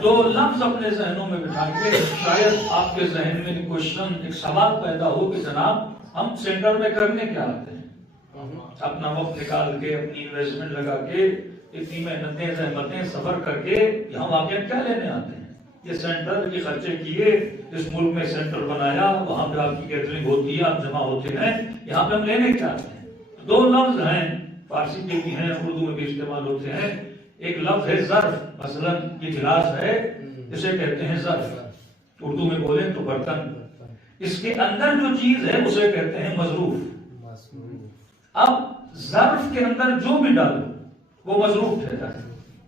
دو لفظ اپنے ذہنوں میں بٹھا کے شاید آپ کے ذہن میں کوشچن ایک سوال پیدا ہو کہ جناب ہم سینٹر میں کرنے کیا آتے ہیں؟ اپنا وقت نکال کے اپنی انویسٹمنٹ لگا کے اتنی محنتیں زحمتیں سفر کر کے یہاں واقعہ کیا لینے آتے ہیں؟ یہ سینٹر کے خرچے کیے، اس ملک میں سینٹر بنایا، وہاں پہ آپ کی گیدرنگ ہوتی ہے، آپ جمع ہوتے ہیں، یہاں پہ ہم لینے کیا آتے ہیں؟ دو لفظ ہیں، فارسی کے بھی ہیں، اردو میں بھی استعمال ہوتے ہیں۔ ایک لفظ ہے ظرف، مثلا یہ گلاس ہے، اسے کہتے ہیں ظرف، اردو میں بولیں تو برتن۔ اس کے اندر جو چیز ہے اسے کہتے ہیں مظروف۔ اب ظرف کے اندر جو بھی ڈالو وہ مظروف ٹھہرتا ہے۔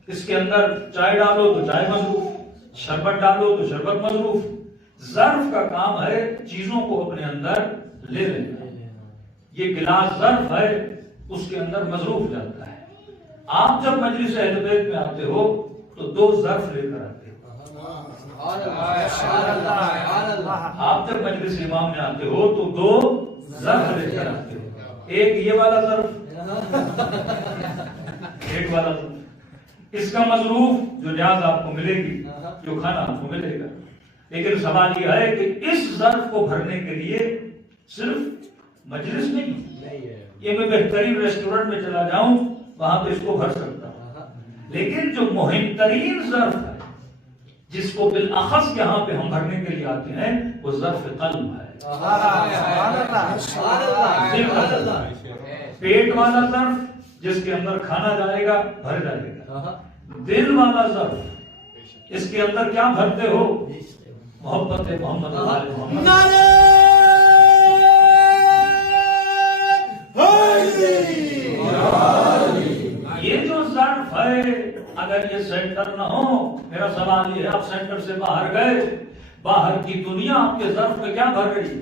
اس کے اندر چائے ڈالو تو چائے مظروف، شربت ڈالو تو شربت مظروف۔ ظرف کا کام ہے چیزوں کو اپنے اندر لے لینا۔ یہ گلاس ظرف ہے، اس کے اندر مظروف جاتا ہے۔ آپ جب مجلس اہل بیت میں آتے ہو تو دو ظرف لے کر آتے ہو۔ آپ جب مجلس امام میں آتے ہو تو دو ظرف لے کر آتے ہو، ایک یہ والا ظرف، ایک والا ظرف، اس کا مظروف جو نیاز آپ کو ملے گی، جو کھانا آپ کو ملے گا۔ لیکن سوال یہ ہے کہ اس ظرف کو بھرنے کے لیے صرف مجلس نہیں، یہ میں بہترین ریسٹورنٹ میں چلا جاؤں وہاں پہ اس کو بھر سکتا ہوں، لیکن جو مہم ترین ظرف ہے جس کو بالاخص یہاں پہ ہم بھرنے کے لیے آتے ہیں وہ ظرف قلب ہے۔ پیٹ والا ظرف جس کے اندر کھانا جائے گا بھر جائے گا، دل والا ظرف اس کے اندر کیا بھرتے ہو؟ محبت محمد محمد۔ یہ جو ظرف ہے اگر یہ سینٹر نہ ہو، میرا سوال یہ ہے آپ سینٹر سے باہر گئے، باہر کی دنیا آپ کے ظرف میں کیا بھر رہی ہے؟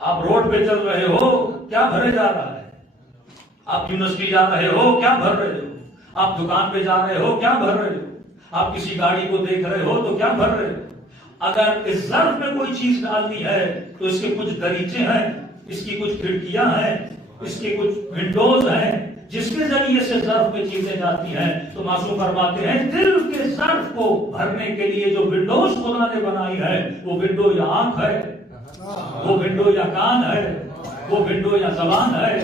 آپ روڈ پہ چل رہے ہو کیا بھرے جا رہا ہے؟ آپ یونیورسٹی جا رہے ہو کیا بھر رہے ہو؟ آپ دکان پہ جا رہے ہو کیا بھر رہے ہو؟ آپ کسی گاڑی کو دیکھ رہے ہو تو کیا بھر رہے ہو؟ اگر اس ظرف میں کوئی چیز ڈالنی ہے تو اس کے کچھ دریچے ہیں، اس کی کچھ کھڑکیاں ہیں، اس کے کچھ ونڈوز ہیں جس کے ذریعے سے ظرف میں چیزیں جاتی ہیں۔ تو معصوم فرماتے ہیں دل کے ظرف کو بھرنے کے لیے جو ونڈوز خدا نے بنائی ہے وہ ونڈو یا آنکھ ہے، وہ ونڈو یا کان ہے، وہ ونڈو یا زبان ہے،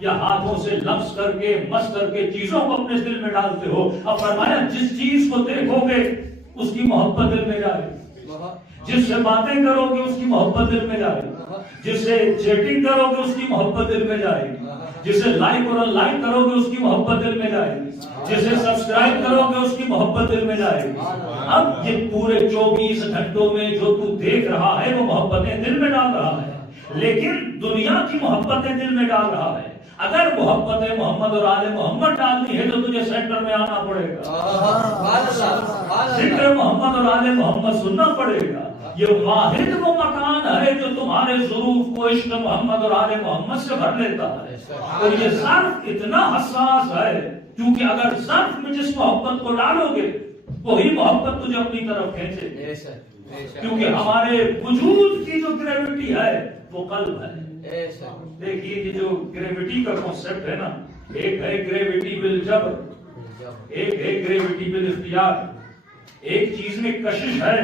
یا ہاتھوں سے لمس کر کے مس کر کے چیزوں کو اپنے دل میں ڈالتے ہو۔ اب فرمایا جس چیز کو دیکھو گے اس کی محبت دل میں جائے، جس سے باتیں کرو گے اس کی محبت دل میں جائے، جس سے چیٹنگ کرو گے اس کی محبت دل میں جائے گی، جسے لائک اور ان لائک کرو گے اس کی محبت دل میں جائے گی، جسے سبسکرائب کرو گے اس کی محبت دل میں جائے گی۔ اب یہ پورے 24 گھنٹوں میں جو تو دیکھ رہا ہے وہ محبتیں دل میں ڈال رہا ہے، لیکن دنیا کی محبتیں دل میں ڈال رہا ہے۔ اگر محبت محمد اور آل محمد ڈالنی ہے تو تجھے سینٹر میں آنا پڑے گا، ذکر محمد اور آل محمد سننا پڑے گا۔ یہ واحد وہ مکان ہے جو تمہارے ظروف کو عشق محمد اور آل محمد سے بھر لیتا ہے۔ اور یہ ظرف اتنا حساس ہے کیونکہ اگر ظرف میں جس محبت کو ڈالو گے وہی محبت تجھے اپنی طرف کھینچے گی، کیونکہ ہمارے وجود کی جو گریوٹی ہے وہ قلب ہے۔ دیکھیے یہ جو گریوٹی کا کانسیپٹ ہے نا، ایک ہے گریوٹی بالجبر، ایک ہے گریوٹی بالاختیار۔ ایک چیز میں کشش ہے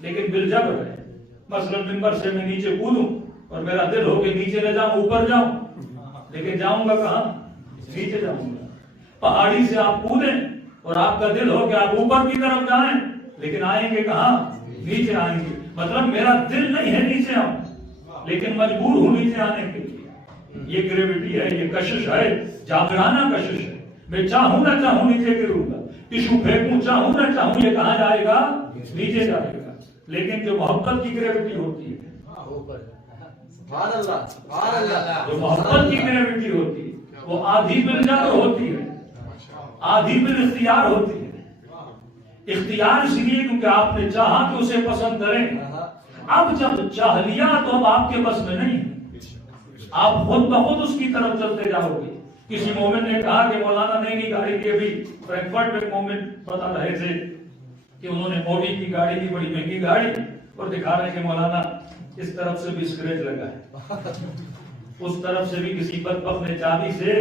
لیکن بالجبر ہے۔ مثلا ممبر سے میں نیچے کودوں اور میرا دل ہو کہ نیچے نہ جاؤں اوپر جاؤں، لیکن جاؤں گا کہاں؟ نیچے جاؤں گا۔ پہاڑی سے آپ کودیں اور آپ کا دل ہو کہ آپ اوپر کی طرف جائیں، لیکن آئیں گے کہاں؟ نیچے آئیں گے۔ مطلب میرا دل نہیں ہے نیچے آؤں لیکن مجبور ہوں نیچے آنے کے لیے۔ یہ گریوٹی ہے، یہ کشش ہے، جابرانہ کشش ہے۔ میں چاہوں نہ چاہوں نیچے گروں گا، ٹشو پھینکوں چاہوں نہ چاہوں یہ کہاں جائے گا؟ نیچے جائے گا۔ لیکن جو محبت کی گریوٹی ہوتی ہے، جو محبت کی گریوٹی ہوتی ہے وہ آدھی بالجبر ہوتی ہے، آدھی بالاختیار ہوتی ہے۔ اختیار اس لیے کیونکہ آپ نے چاہا کہ اسے پسند کریں، اب جب چاہ لیا تو اب آپ کے بس میں نہیں، آپ خود بخود اس کی طرف چلتے جاؤ گے۔ کسی مومن نے کہا کہ مولانا نئی گاڑی کی، ابھی فرینکفرٹ میں مومن بتا رہے تھے کہ انہوں نے موڈی کی گاڑی کی، بڑی مہنگی گاڑی، اور دکھا رہے کہ مولانا اس طرف سے بھی اسکریچ لگا ہے، اس طرف سے بھی کسی بدبخت نے چابی سے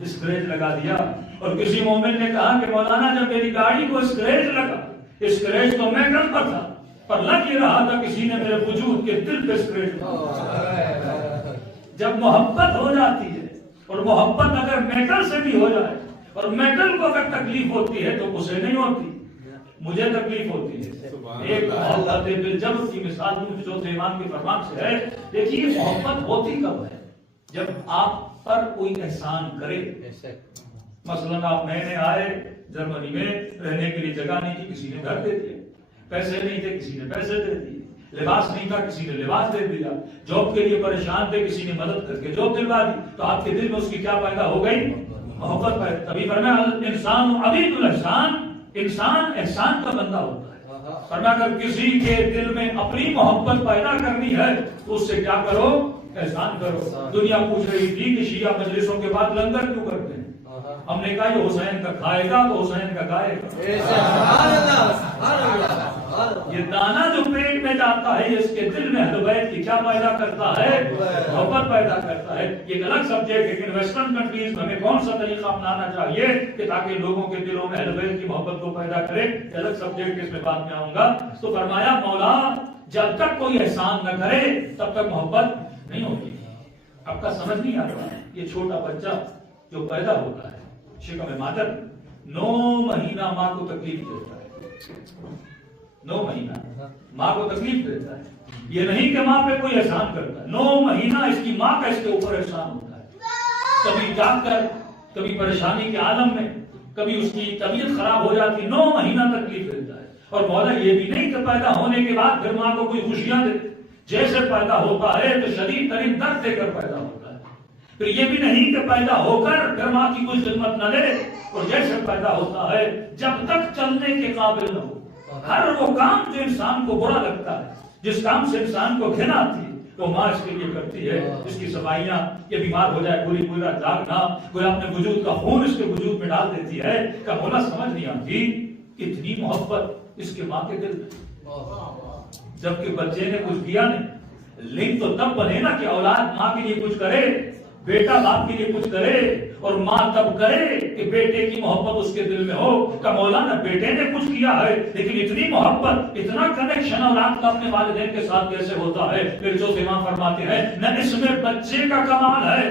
اسکریچ لگا دیا. اور کسی مومن نے کہا کہ مولانا جب میری گاڑی کو اسکریچ لگا، اسکریچ تو میٹل پر تھا پر لگ یہ رہا تھا کسی نے میرے وجود کے دل پہ اسکریچ لگا. جب محبت ہو جاتی ہے اور محبت اگر میٹل سے بھی ہو جائے اور میٹل کو اگر تکلیف ہوتی ہے تو اسے نہیں ہوتی، مجھے تکلیف ہوتی ہے. ایک محبت بالجبر کی مثال جو امام کے فرمان سے ہے. دیکھیے محبت ہوتی کب ہے؟ جب آپ پر کوئی احسان کرے. مثلا آپ نئے آئے جرمنی میں، رہنے کے لیے جگہ نہیں تھی، کسی نے گھر دے دیا. پیسے نہیں تھے، کسی نے پیسے دے دیے. لباس نہیں تھا، کسی نے لباس دے دیا. جاب کے لیے پریشان تھے، کسی نے مدد کر کے جاب دلوا دی. تو آپ کے دل میں اس کی کیا پیدا ہو گئی؟ محبت پیدا. تبھی فرمایا انسان عبید الاحسان، انسان احسان کا بندہ ہوتا ہے. فرمایا اگر کسی کے دل میں اپنی محبت پیدا کرنی ہے تو اس سے کیا کرو؟ احسان کرو. دنیا پوچھ رہی تھی کہ شیعہ مجلسوں کے بعد لنگر کیوں کرتے ہیں؟ ہم نے کہا یہ حسین کا کھائے گا تو حسین کا گائے گا. یہ دانا جو پیٹ میں جاتا ہے اس کے دل میں اہل بیت کی کیا پیدا کرتا ہے؟ محبت پیدا کرتا ہے. یہ ایک الگ سبجیکٹ ہے. لیکن ویسٹرن کنٹریز میں ہمیں کون سا طریقہ اپنانا چاہیے کہ تاکہ لوگوں کے دلوں میں اہل بیت کی محبت کو پیدا کرے؟ الگ سبجیکٹ، اس میں بعد میں آؤں گا. تو فرمایا مولا جب تک کوئی احسان نہ کرے تب تک محبت نہیں ہوتی. آپ کا سمجھ نہیں آ رہا ہے. یہ چھوٹا بچہ جو پیدا ہوتا ہے شکم مادر، 9 مہینہ ماں کو تکلیف دیتا ہے. 9 مہینہ ماں کو تکلیف دیتا ہے. یہ نہیں کہ ماں پہ کوئی احسان کرتا ہے. 9 مہینہ اس کی ماں کا اس کے اوپر احسان ہوتا ہے. کبھی جاگ کر، کبھی پریشانی کے عالم میں، کبھی اس کی طبیعت خراب ہو جاتی. 9 مہینہ تکلیف دیتا ہے. اور مولا یہ بھی نہیں کہ پیدا ہونے کے بعد پھر ماں کو کوئی خوشیاں دے. جیسے پیدا ہوتا ہے تو شدید ترین درد دے کر پیدا ہوتا ہے. پھر یہ بھی نہیں کہ پیدا ہو کر پھر ماں کی کوئی خدمت نہ دے. اور جیسے پیدا ہوتا ہے جب تک چلنے کے قابل نہ ہو، ہر وہ کام جو انسان کو برا لگتا ہے، جس کام سے انسان کو گھن آتی ہے، وہ ماں اس کے لیے کرتی ہے. اس کی صفائیاں، یہ بیمار ہو جائے پوری رات جاگنا، کوئی اپنے وجود کا خون اس کے وجود میں ڈال دیتی ہے. کہ مولا سمجھ نہیں آتی اتنی محبت اس کے ماں کے دل میں. جبکہ بچے نے کچھ کیا نہیں. لنک تو تب بنے نا کہ اولاد ماں کے لیے کچھ کرے، بیٹا باپ کے لیے کچھ کرے. اور ماں تب کرے کہ بیٹے کی محبت اس کے دل میں ہو. کہ مولانا بیٹے نے کچھ کیا ہے لیکن اتنی محبت، اتنا کنیکشن اولاد کا اپنے والدین کے ساتھ کیسے ہوتا ہے؟ پھر جو امام فرماتے ہیں نہ اس میں بچے کا کمال ہے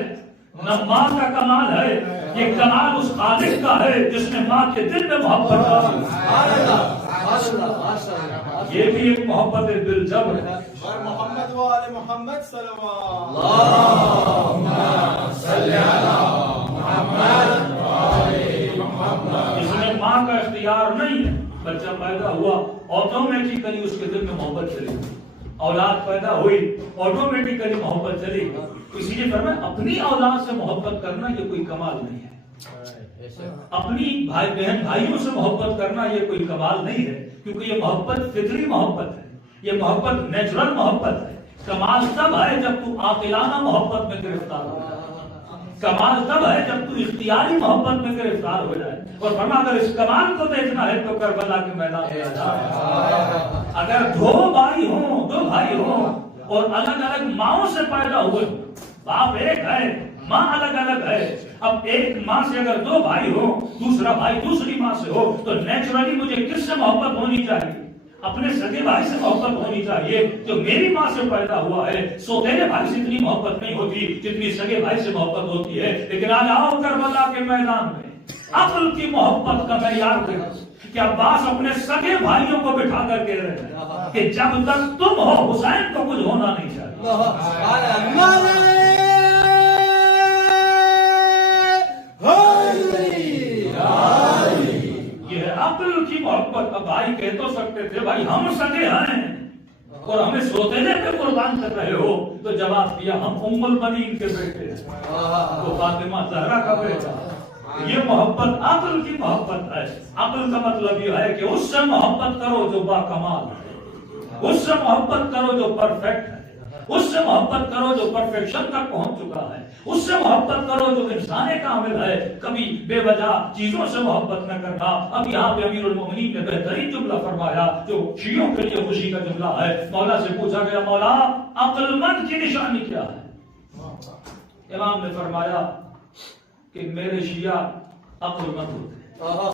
نہ ماں کا کمال ہے، یہ کمال اس خالق کا ہے جس نے ماں کے دل میں محبت ڈالی. یہ بھی ایک محبت بالجبر ہے. محمد و آل محمد صلوات اس میں ماں کا اختیار نہیں ہے. بچہ پیدا ہوا آٹومیٹیکلی اس کے دل میں محبت چلی گئی. اولاد پیدا ہوئی آٹومیٹیکلی محبت چلی گئی. اسی لیے فرمایا اپنی اولاد سے محبت کرنا یہ کوئی کمال نہیں ہے. اپنی بھائی بہن بھائیوں سے محبت کرنا یہ کوئی کمال نہیں ہے. کیونکہ یہ محبت فطری محبت ہے، یہ محبت نیچرل محبت ہے. کمال تب ہے جب تو عاقلانہ محبت میں گرفتار ہو جائے. کمال تب ہے جب تو اختیاری محبت میں گرفتار ہو جائے. اور فرمایا اگر اس کمال کو دیکھنا ہے تو کربلا کے میدان میں آ جا. اگر دو بھائی ہوں اور الگ الگ ماؤں سے پیدا ہوئے، باپ ایک ہے ماں الگ الگ ہے. اب ایک ماں سے اگر 2 بھائی ہو، دوسرا بھائی دوسری ماں سے ہو، تو نیچرلی مجھے کس سے محبت ہونی چاہیے؟ اپنے سگے بھائی سے محبت ہونی چاہیے جو میری ماں سے پیدا ہوا ہے. سوتیلے بھائی سے اتنی محبت نہیں ہوتی جتنی سگے بھائی سے محبت ہوتی ہے. لیکن آج آؤ کربلا کے میدان میں عقل کی محبت کا معیار دیکھو کہ عباس اپنے سگے بھائیوں کو بٹھا کر کہہ رہے ہیں کہ جب تک تم ہو حسین کو کچھ ہونا نہیں چاہیے. یہ ہے عقل کی محبت. اب بھائی کہہ تو سکتے تھے بھائی ہم سگے ہیں اور ہمیں سوتیلے پہ قربان کر رہے ہو، تو جواب دیا ہم ام البنین کے بیٹے ہیں، تو فاطمہ زہرا کا بیٹا. یہ محبت عقل کی محبت ہے. عقل کا مطلب یہ ہے کہ اس سے محبت کرو جو با کمال ہے، اس سے محبت کرو جو پرفیکٹ ہے، اس سے محبت کرو جو پرفیکشن تک پہنچ چکا ہے، اس سے محبت کرو جو انسان کامل ہے. کبھی بے وجہ چیزوں سے محبت نہ کرنا. اب یہاں پہ امیر المومنین نے بہترین جملہ فرمایا جو شیعوں کے لیے خوشی کا جملہ ہے. مولا سے پوچھا گیا مولا عقل مند کی نشانی کیا ہے؟ امام نے فرمایا کہ میرے شیعہ عقل مند ہوتے ہیں.